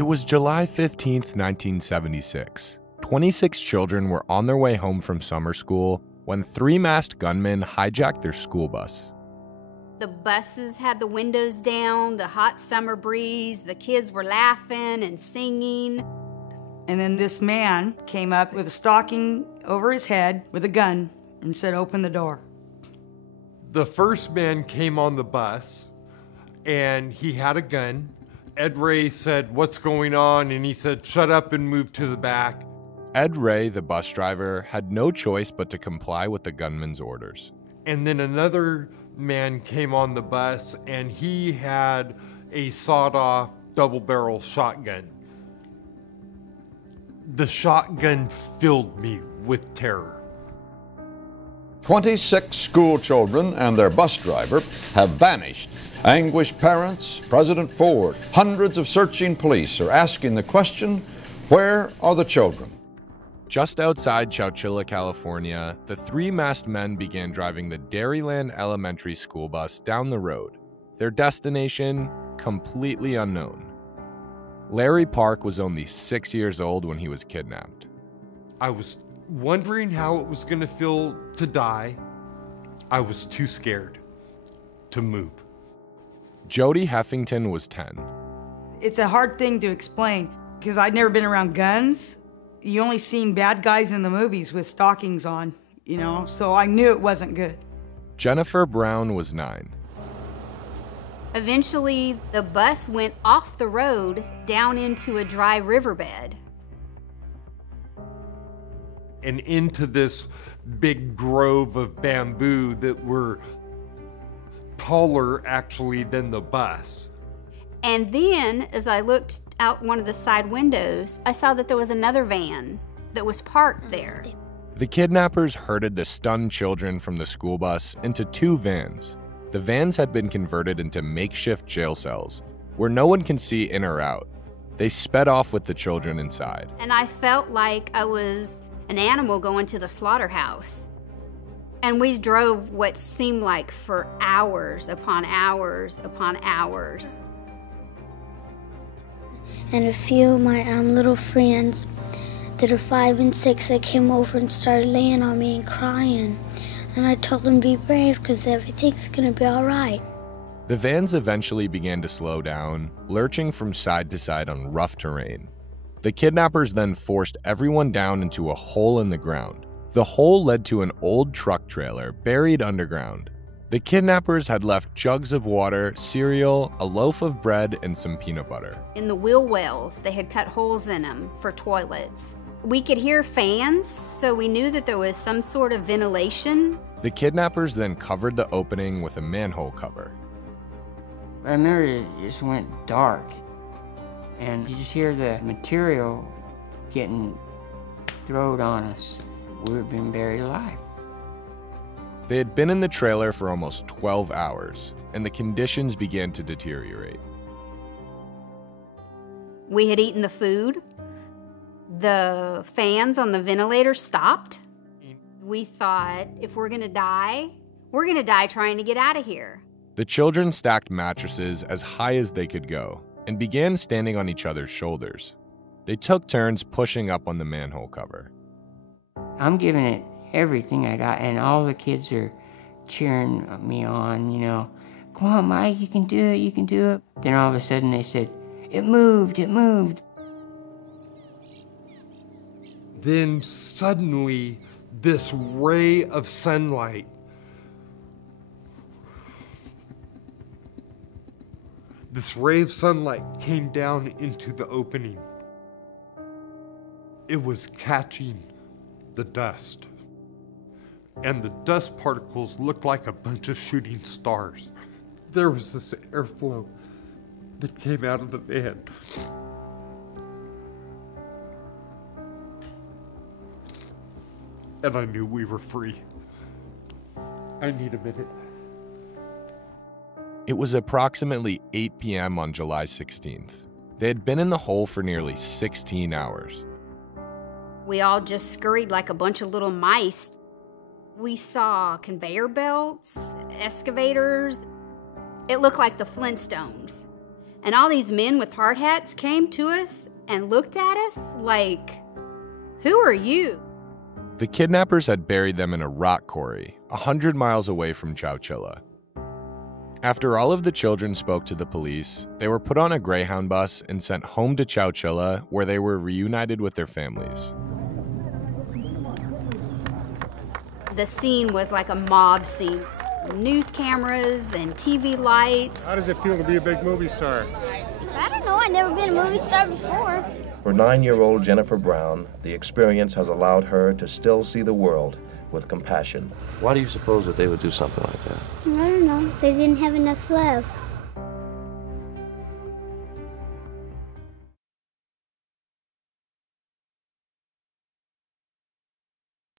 It was July 15th, 1976. 26 children were on their way home from summer school when three masked gunmen hijacked their school bus. The buses had the windows down, the hot summer breeze, the kids were laughing and singing. And then this man came up with a stocking over his head with a gun and said, "Open the door." The first man came on the bus and he had a gun. Ed Ray said, "What's going on?" And he said, "Shut up and move to the back." Ed Ray, the bus driver, had no choice but to comply with the gunman's orders. And then another man came on the bus and he had a sawed-off double-barrel shotgun. The shotgun filled me with terror. 26 school children and their bus driver have vanished. Anguished parents, President Ford, hundreds of searching police are asking the question, where are the children? Just outside Chowchilla, California, the three masked men began driving the Dairyland Elementary School bus down the road. Their destination, completely unknown. Larry Park was only 6 years old when he was kidnapped. I was wondering how it was going to feel to die. I was too scared to move. Jody Heffington was 10. It's a hard thing to explain because I'd never been around guns. You only seen bad guys in the movies with stockings on, so I knew it wasn't good. Jennifer Brown was 9. Eventually, the bus went off the road down into a dry riverbed. And into this big grove of bamboo that were taller actually than the bus. And then, as I looked out one of the side windows, I saw that there was another van that was parked there. The kidnappers herded the stunned children from the school bus into two vans. The vans had been converted into makeshift jail cells, where no one can see in or out. They sped off with the children inside. And I felt like I was an animal going to the slaughterhouse. And we drove what seemed like for hours upon hours upon hours. And a few of my little friends that are 5 and 6 that came over and started laying on me and crying. And I told them, be brave, because everything's going to be all right. The vans eventually began to slow down, lurching from side to side on rough terrain. The kidnappers then forced everyone down into a hole in the ground. The hole led to an old truck trailer buried underground. The kidnappers had left jugs of water, cereal, a loaf of bread, and some peanut butter. In the wheel wells, they had cut holes in them for toilets. We could hear fans, so we knew that there was some sort of ventilation. The kidnappers then covered the opening with a manhole cover. I remember it just went dark, and you just hear the material getting thrown on us. We were being buried alive. They had been in the trailer for almost 12 hours, and the conditions began to deteriorate. We had eaten the food. The fans on the ventilator stopped. We thought, if we're going to die trying to get out of here. The children stacked mattresses as high as they could go and began standing on each other's shoulders. They took turns pushing up on the manhole cover. I'm giving it everything I got, and all the kids are cheering me on, Come on, Mike, you can do it, you can do it. Then all of a sudden they said, it moved, it moved. Then suddenly, this ray of sunlight came down into the opening. It was catching the dust. And the dust particles looked like a bunch of shooting stars. There was this airflow that came out of the van. And I knew we were free. I need a minute. It was approximately 8 p.m. on July 16th. They had been in the hole for nearly 16 hours. We all just scurried like a bunch of little mice. We saw conveyor belts, excavators. It looked like the Flintstones. And all these men with hard hats came to us and looked at us like, who are you? The kidnappers had buried them in a rock quarry 100 miles away from Chowchilla. After all of the children spoke to the police, they were put on a Greyhound bus and sent home to Chowchilla, where they were reunited with their families. The scene was like a mob scene. News cameras and TV lights. How does it feel to be a big movie star? I don't know. I've never been a movie star before. For 9-year-old Jennifer Brown, the experience has allowed her to still see the world with compassion. Why do you suppose that they would do something like that? I don't know. They didn't have enough love.